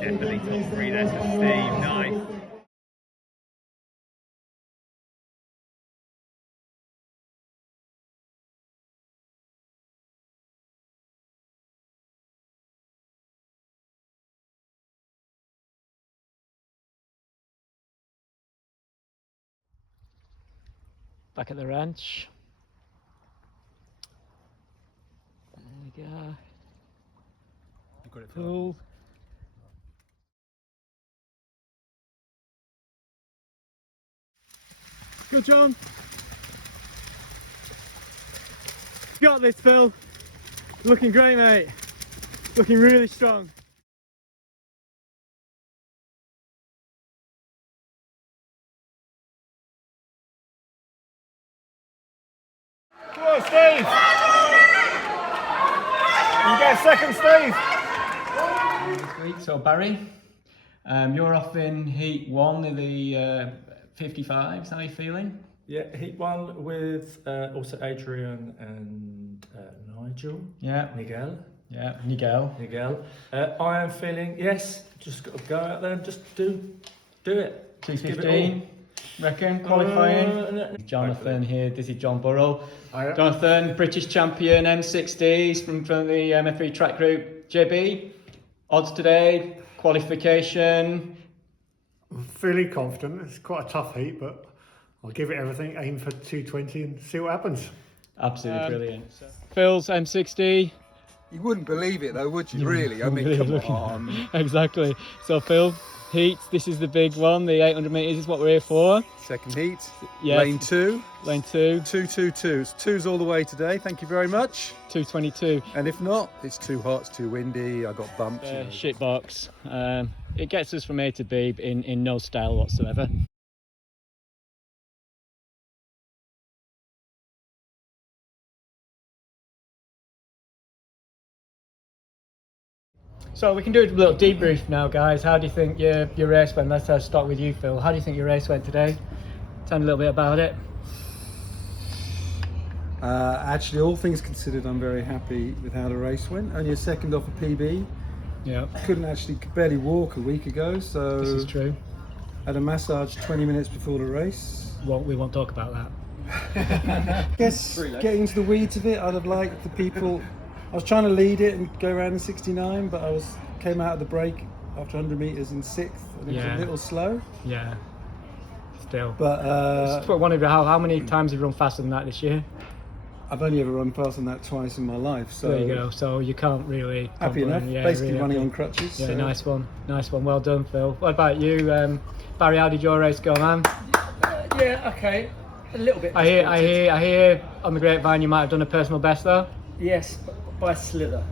Definitely top three there for Steve, nice. Back at the ranch. There we go. Cool. Good, John. Got this, Phil. Looking great, mate. Looking really strong. Come on, Steve! You get a second, Steve! This week, so Barry, you're off in heat one of the 55s. How are you feeling? Yeah, heat one with also Adrian and Nigel. Yeah. Miguel. Yeah, Miguel. I am feeling, yes, just got to go out there and just do it. 2:15, reckon, qualifying. Jonathan here, this is John Burrow. Jonathan, British champion M60s from the MF3 track group. JB, odds today, qualification. I'm feeling confident. It's quite a tough heat, but I'll give it everything, aim for 220 and see what happens. Absolutely brilliant. Phil's M60. You wouldn't believe it though, would you? Really? I mean, come on. Exactly. So Phil, heats, this is the big one, the 800 metres is what we're here for. Second heat, Yes. lane 2. Lane 2. 222. It's 2's all the way today, thank you very much. 222. And if not, it's too hot, it's too windy, I got bumps. You know. Shit box. It gets us from A to B in no style whatsoever. So we can do a little debrief now, guys. How do you think your race went? Let's start with you, Phil. How do you think your race went today? Tell me a little bit about it. Actually, all things considered, I'm very happy with how the race went. Only a second off a PB. Yeah. Could barely walk a week ago, so This is true. had a massage 20 minutes before the race. We won't talk about that. Guess getting into the weeds of it, I'd have liked the people. I was trying to lead it and go around in 69, but came out of the break after 100 metres in 6th, and it was a little slow. Yeah. Still. But Wonder how many times have you run faster than that this year? I've only ever run faster than that twice in my life, so There you go. So you can't really happy complain. enough. Yeah, Basically really running happy. on crutches. Yeah, so. nice one. Well done, Phil. What about you, Barry? How did your race go, man? Yeah, okay. A little bit. I hear on the grapevine you might have done a personal best though. Yes, by a slither,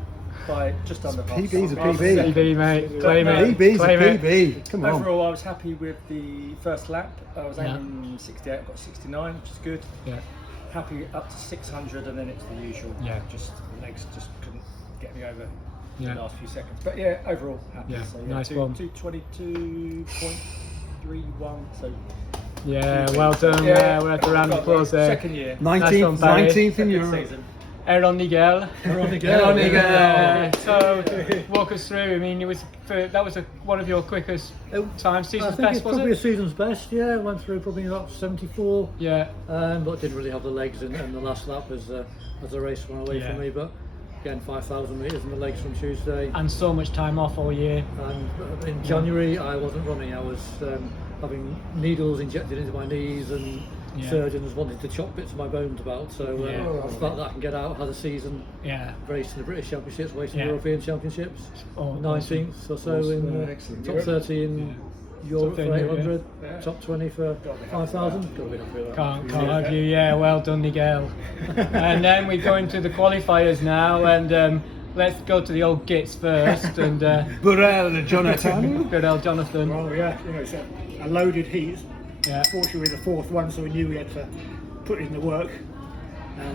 by just under half. PB's a PB. PB, mate. Claim it. PB's a Claim it. PB. Come on. Overall, I was happy with the first lap. I was aiming 68, got 69, which is good. Yeah. Happy up to 600, and then it's the usual. Yeah. Just the legs just couldn't get me over Yeah. the last few seconds. But yeah, overall happy. Yeah, So, nice one. 222.31. So Yeah, well done. Yeah, we're at the round of applause there. second year. 19th in Europe. Season. Aaron Nigel. Nigel. So, walk us through. I mean, that was one of your quickest times, I season's think best, it's was probably a it? season's best, yeah. Went through probably about 74, Yeah. but didn't really have the legs in the last lap as the race went away Yeah. from me. But again, 5,000 metres in the legs from Tuesday. And so much time off all year. And in January, I wasn't running. I was having needles injected into my knees, and surgeons wanted to chop bits of my bones about. So I felt that I can get out. Had a season. Yeah. Raced in the British Championships, raced in Yeah. the European Championships. Oh, 19th or so in top 30 in Europe for 800, top 20 for 5,000. Got to be happy with that. Can't argue. Yeah, well done, Miguel. And then we go into the qualifiers now, and let's go to the old gits first. And Burrell and Jonathan. good old Jonathan. Well, yeah, it's a loaded heat. Yeah. Fortunately, we're the fourth one, so we knew we had to put in the work.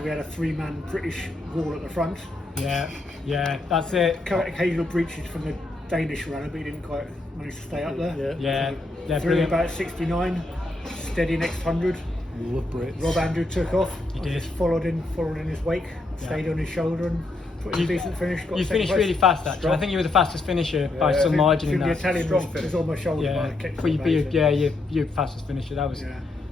We had a 3-man British wall at the front. Yeah, that's it. Occasional breaches from the Danish runner, but he didn't quite manage to stay up there. Yeah, they're Through brilliant. about 69, steady next 100. Love Brits. Rob Andrew took off. He I did. just followed in his wake, stayed on his shoulder and put in a decent finish. Got You second finished place. really fast actually. I think you were the fastest finisher by some margin in The that. Italian was on my shoulder. Yeah, but I kept but it amazing. you're fastest finisher. That was Yeah.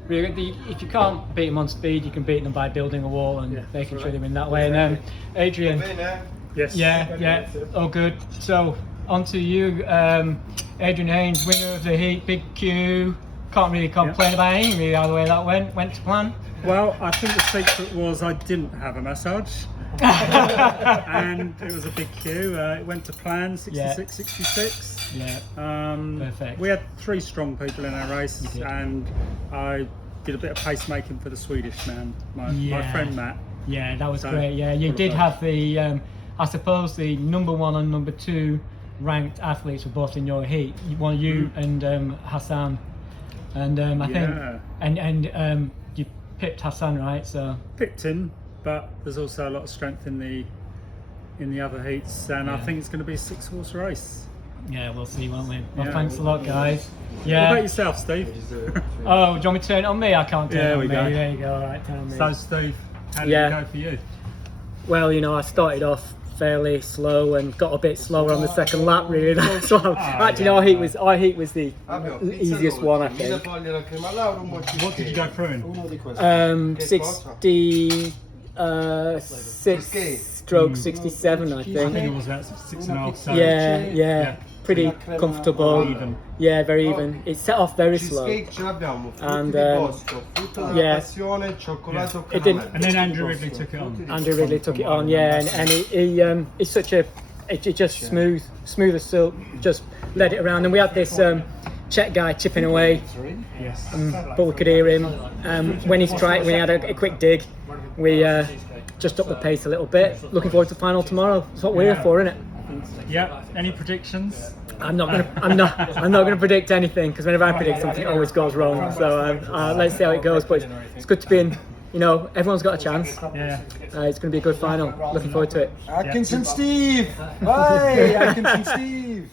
really good. If you can't beat them on speed, you can beat them by building a wall and making sure they win that way. And Adrian, Yes. yeah, all good. So on to you, Adrian Haynes, winner of the heat, big Q. Can't really complain about anything really how the way that went to plan. Well, I think the secret was I didn't have a massage. And it was a big queue. It went to plan, 66, 66. Yeah, perfect. We had 3 strong people in our race, and I did a bit of pacemaking for the Swedish man, my friend Matt. Yeah, that was So, great. Yeah, you full of did both. have the, I suppose the number 1 and number 2 ranked athletes were both in your heat. One you and Hassan, and I think, and you pipped Hassan, right? So Picked him, but there's also a lot of strength in the other heats, and I think it's going to be a 6-horse race. yeah, we'll see, won't we? Well, Yeah. thanks a lot, guys. What Yeah. about yourself, Steve? Oh, do you want me to turn it on me? I can't turn There it on we me. go. There you go. All right, turn it on me. So, Steve, how did Yeah. it go for you? Well, I started off fairly slow and got a bit slower on the second lap. Really, that's why. Actually, our heat was the easiest one, I think. What did you go through in? 66/67, I I think think. it was about 6.5. So Yeah, pretty comfortable. Even. Yeah, very even. It set off very slow. And it didn't. And then Andrew Ridley took it on. Andrew Ridley took it on, yeah, and he's such a, it just smooth as silk, just led it around, and we had this Czech guy chipping away, but we could hear him. When he had a quick dig, we just upped the pace a little bit. Looking forward to the final tomorrow. That's what we're here for, isn't it? Yeah. Any predictions? I'm not gonna predict anything, because whenever I predict something, it always goes wrong. So let's see how it goes. But it's good to be in. Everyone's got a chance. Yeah. It's going to be a good final. Looking forward to it. Atkinson Steve! Hi, Atkinson Steve!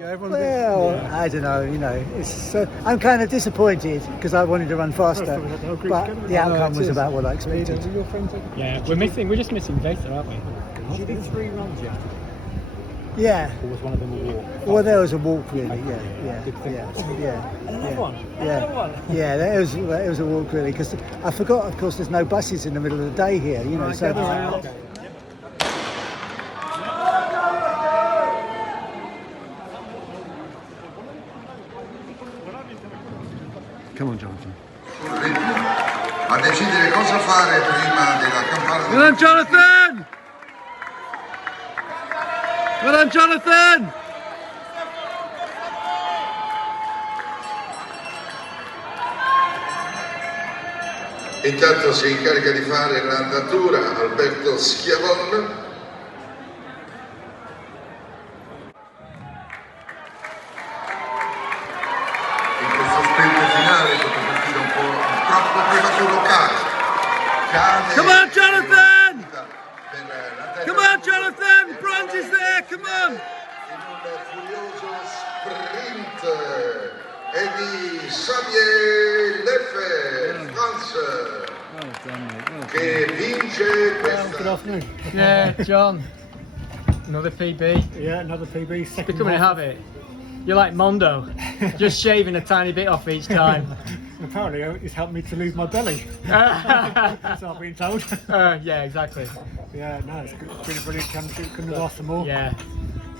Well, I don't know, it's I'm kind of disappointed because I wanted to run faster, but the outcome was about what I expected. Yeah, we're just missing Vaser, aren't we? She did 3 runs, yeah. Yeah. Or was one of them a walk? Well, there was a walk, really. Yeah. Another one? Yeah, it was a walk, really, because I forgot, of course, there's no buses in the middle of the day here, so. Come on, Jonathan. A decidere cosa fare prima della campana. Well done, Jonathan! Well done, Jonathan! Intanto si incarica di fare l'andatura Alberto Schiavon. In questo sprint finale, dopo partire un po' troppo prematuro cade. Come on, Jonathan! Come on, Jonathan! Bronze is there, come on! In un furioso sprint è di Xavier Leffe, France, che vince questa. Good afternoon. Yeah, John. Another PB. Yeah, another PB. Second Becoming a half. habit. You're like Mondo, just shaving a tiny bit off each time. Apparently, it's helped me to lose my belly. That's what I've been told. Yeah, exactly. Yeah, no, it's been a brilliant championship. Couldn't have asked for more. Yeah.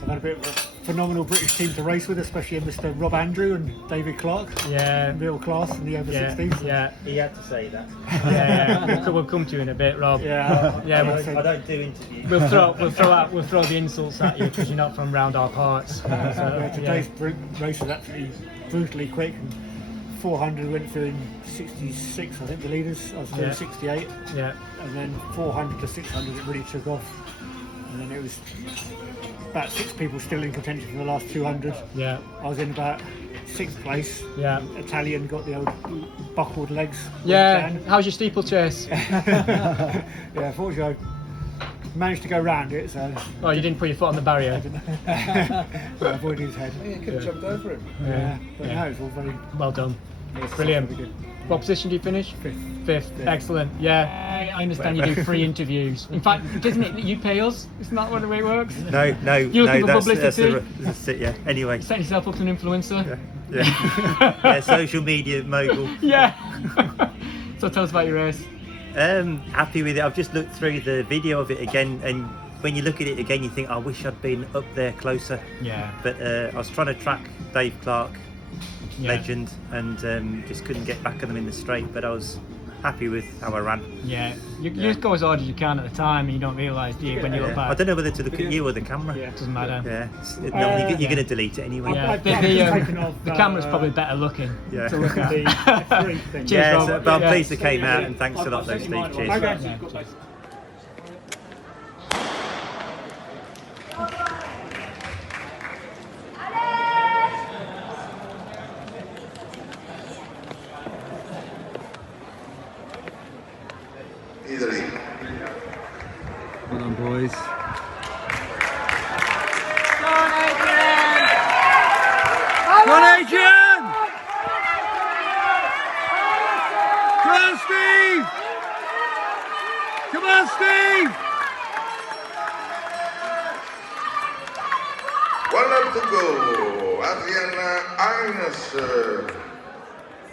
I've had a bit of a phenomenal British team to race with, especially Mr. Rob Andrew and David Clark. Yeah. Real class in the over 16s. Yeah. He had to say that. Yeah. We'll come to you in a bit, Rob. Yeah. Yeah. I don't do interviews. We'll throw the insults at you because you're not from round our parts. Today's race was absolutely brutally quick. And 400 went through in 66, I think the leaders. I was doing 68. Yeah. And then 400 to 600 it really took off. and then it was about 6 people still in contention for the last 200. Yeah. I was in about 6th place. Yeah. Italian got the old buckled legs. Yeah. How's your steeplechase? Yeah, fortunately I managed to go round it, so. Oh, you didn't put your foot on the barrier. I avoided his head. You could have jumped over him. Yeah, but no, it's all very well done. it's Brilliant. really good. What position do you finish? 5th. 5th. Excellent. Yeah. I understand you do free interviews. In fact, isn't it that you pay us? Isn't that the way it works? No, You're looking for publicity? That's it, yeah. Anyway. Set yourself up as an influencer? Yeah. Yeah, social media mogul. Yeah. So tell us about your race. Happy with it. I've just looked through the video of it again, and when you look at it again, you think, I wish I'd been up there closer. Yeah. But I was trying to track Dave Clark, Yeah. legend, and just couldn't get back on them in the straight, but I was happy with how I ran. Yeah. You just go as hard as you can at the time, and you don't realise, do you, when you look back? I don't know whether to look at you or the camera. It doesn't matter. Yeah. You're going to delete it anyway. Yeah. The camera's probably better looking Yeah. to look at. Cheers, Cheers, Yeah, Rob. but I'm Yeah. pleased it came out, and thanks a lot though, Steve. Cheers. Yeah. Italy. Well done, boys. Come on, Adrian! Come on, Steve! Come on, Steve! 1 lap to go. Adrian Arnes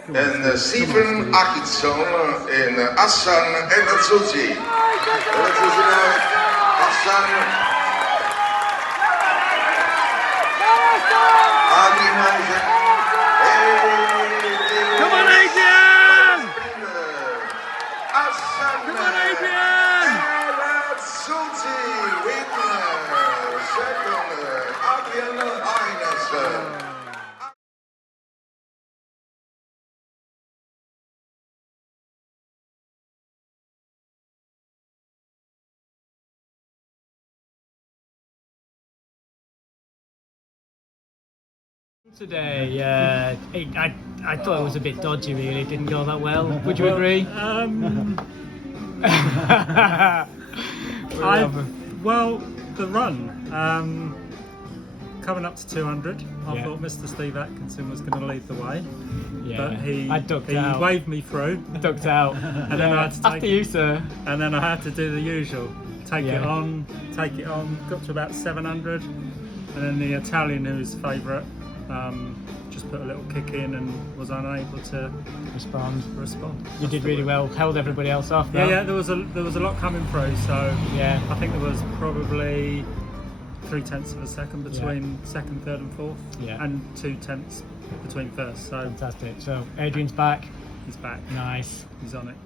and Stephen Atkinson and Hassan El Azzuzzi. Hassan Come on, Adrian! Hassan Come on, Adrian! El Azzuzzi with second Adrian Arnes. Today, I thought it was a bit dodgy, really. It didn't go that well. Would you agree? Well, the run, coming up to 200, I thought Mr. Steve Atkinson was going to lead the way, but he waved me through. Ducked out. And then I had to take After you, sir. And then I had to do the usual, take it on, got to about 700, and then the Italian, who's favourite, just put a little kick in and was unable to respond. You did really well. Held everybody else off. Though. Yeah, there was a lot coming through. So yeah, I think there was probably 0.3 of a second between second, third, and fourth, and 0.2 between first. So fantastic. So Adrian's back. He's back. Nice. He's on it.